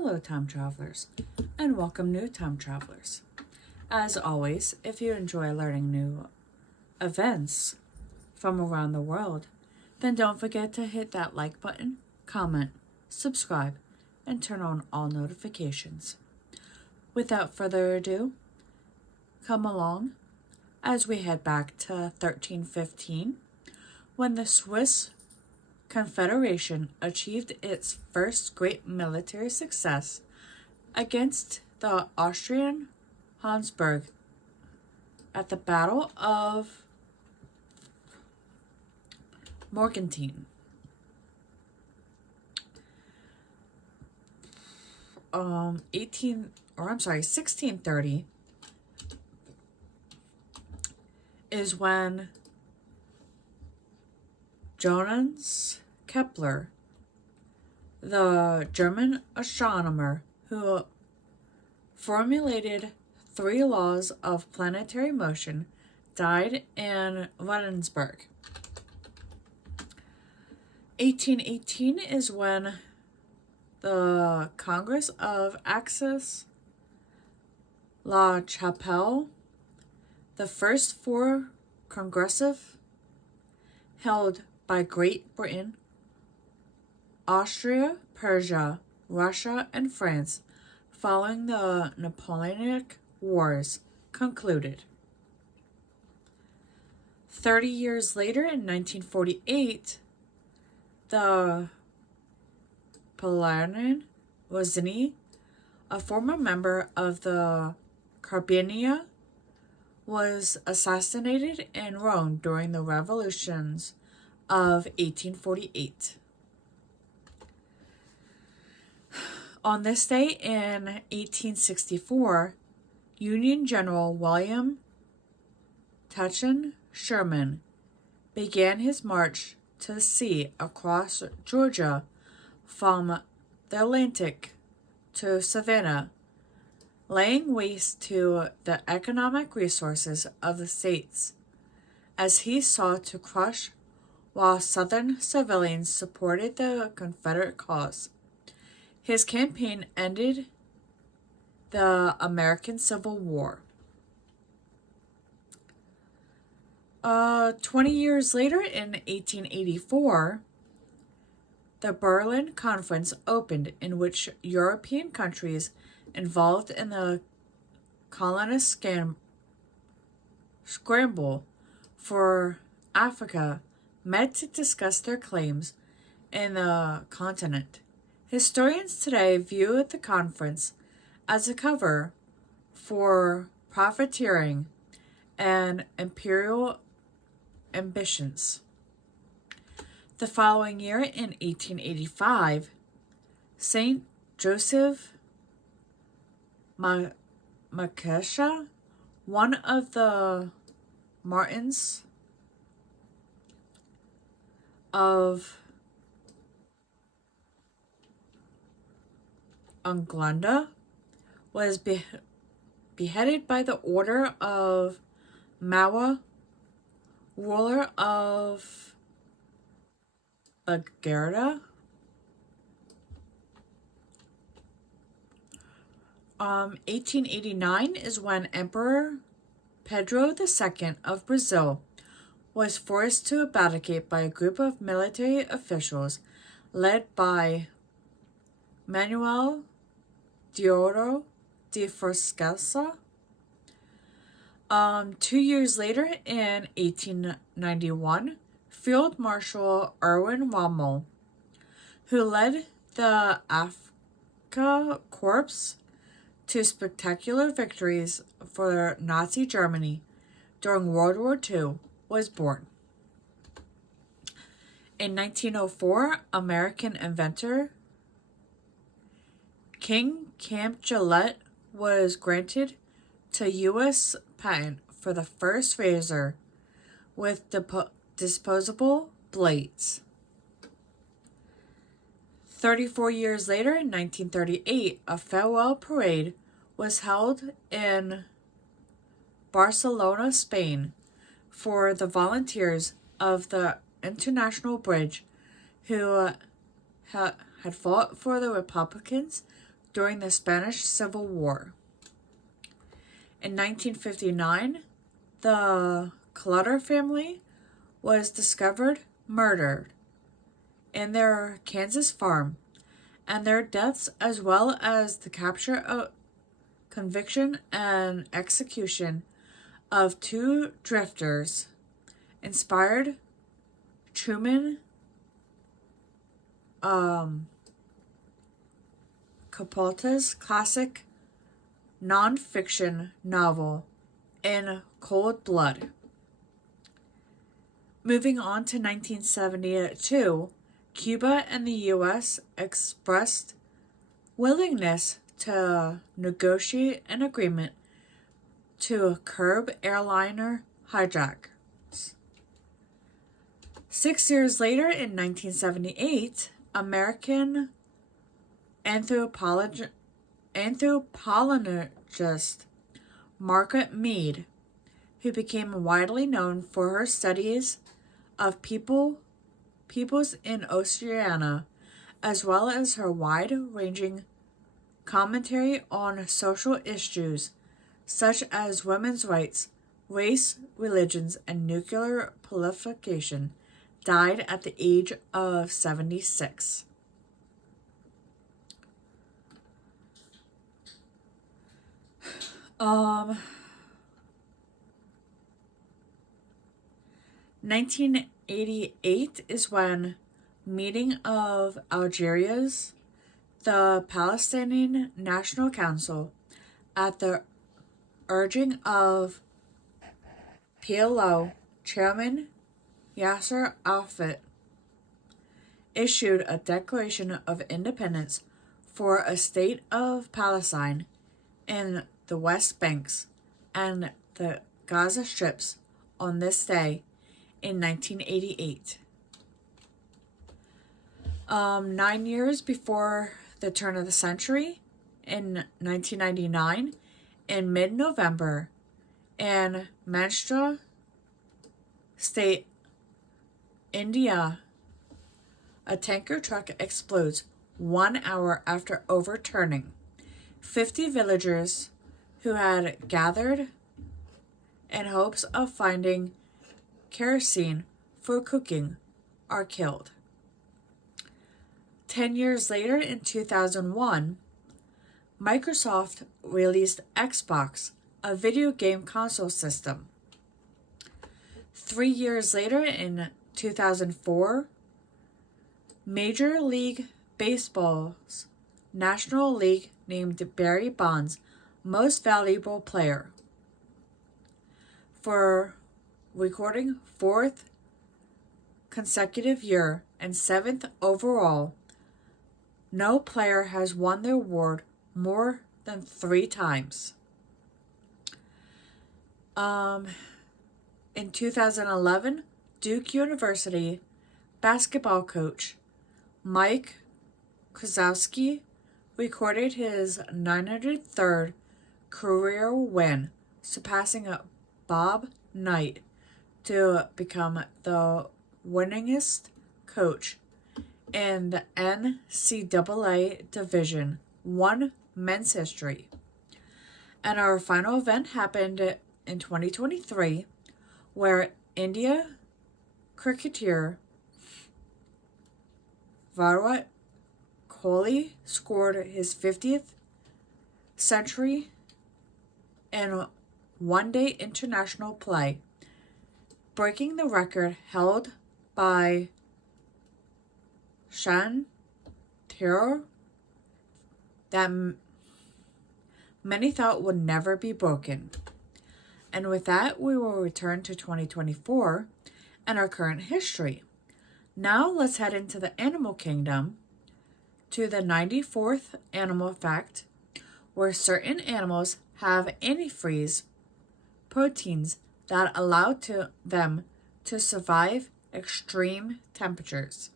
Hello, time travelers, and welcome, new time travelers. As always, if you enjoy learning new events from around the world, then don't forget to hit that like button, comment, subscribe, and turn on all notifications. Without further ado, come along as we head back to 1315 when the Swiss Confederation achieved its first great military success against the Austrian Habsburg at the Battle of Morgenthau. 1630 is when Johannes Kepler, the German astronomer who formulated 3 laws of planetary motion, died in Regensburg. 1818 is when the Congress of Aix-la-Chapelle, the first 4 Congressive held by Great Britain, Austria, Persia, Russia, and France following the Napoleonic Wars, concluded. 30 years later, in 1948, the Palaiologos Rossini, a former member of the Carabinieri, was assassinated in Rome during the revolutions of 1848. On this day in 1864, Union General William Tecumseh Sherman began his march to the sea across Georgia from the Atlantic to Savannah, laying waste to the economic resources of the states, as he sought to crush while Southern civilians supported the Confederate cause. His campaign ended the American Civil War. 20 years later, in 1884, the Berlin Conference opened, in which European countries involved in the colonist scramble for Africa met to discuss their claims in the continent. Historians today view the conference as a cover for profiteering and imperial ambitions. The following year, in 1885, Saint Joseph Macassar, one of the martyrs of Uganda, was beheaded by the order of Mawa, ruler of Bulgaria. 1889 is when Emperor Pedro II of Brazil was forced to abdicate by a group of military officials led by Manuel Deodoro de Fusca. 2 years later, in 1891, Field Marshal Erwin Rommel, who led the Afrika Corps to spectacular victories for Nazi Germany during World War II, was born. In 1904, American inventor King Camp Gillette was granted to U.S. patent for the first razor with disposable blades. 34 years later, in 1938, a farewell parade was held in Barcelona, Spain, for the volunteers of the International Bridge who had fought for the Republicans during the Spanish Civil War. In 1959, the Clutter family was discovered murdered in their Kansas farm, and their deaths, as well as the capture, conviction, and execution of 2 drifters, inspired Truman Capote's classic non-fiction novel In Cold Blood. Moving on to 1972, Cuba and the U.S. expressed willingness to negotiate an agreement to curb airliner hijackers. 6 years later, in 1978, American anthropologist Margaret Mead, who became widely known for her studies of peoples in Oceania, as well as her wide-ranging commentary on social issues such as women's rights, race, religions, and nuclear proliferation, died at the age of 76. Um, 1988 is when meeting of Algiers, the Palestinian National Council, at the urging of PLO Chairman Yasser Arafat, issued a Declaration of Independence for a state of Palestine in the West Banks and the Gaza Strips on this day in 1988. 9 years before the turn of the century, in 1999, in mid-November, in Maharashtra state, India, a tanker truck explodes 1 hour after overturning. 50 villagers who had gathered in hopes of finding kerosene for cooking are killed. 10 years later, in 2001, Microsoft released Xbox, a video game console system. 3 years later, in 2004, Major League Baseball's National League named Barry Bonds Most Valuable Player for recording 4th consecutive year and 7th overall. No player has won the award more than 3 times. In 2011, Duke University basketball coach Mike Krzyzewski recorded his 903rd career win, surpassing Bob Knight to become the winningest coach in the NCAA Division I men's history. And our final event happened in 2023, where India cricketer Virat Kohli scored his 50th century in one-day international play, breaking the record held by Shan Terror that many thought would never be broken. And with that, we will return to 2024 and our current history. Now let's head into the animal kingdom to the 94th animal fact, where certain animals have antifreeze proteins that allow them to survive extreme temperatures.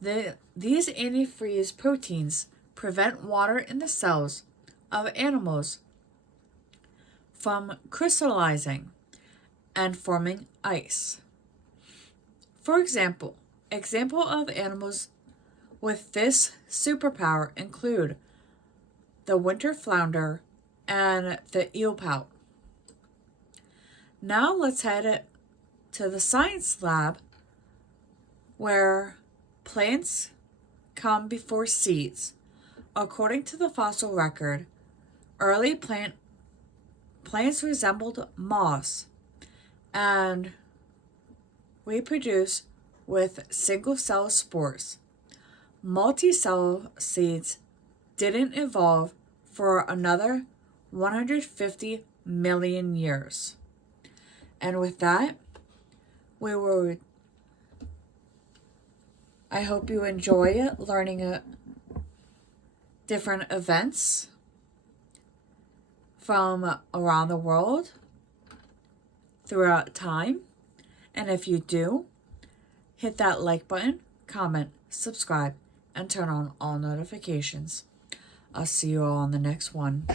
These antifreeze proteins prevent water in the cells of animals from crystallizing and forming ice. For example of animals with this superpower include the winter flounder, and the eelpout. Now let's head to the science lab where plants come before seeds. According to the fossil record, early plants resembled moss and reproduce with single-cell spores. Multi-cell seeds didn't evolve for another 150 million years. And with that, I hope you enjoy learning different events from around the world throughout time. And if you do, hit that like button, comment, subscribe, and turn on all notifications. I'll see you all on the next one.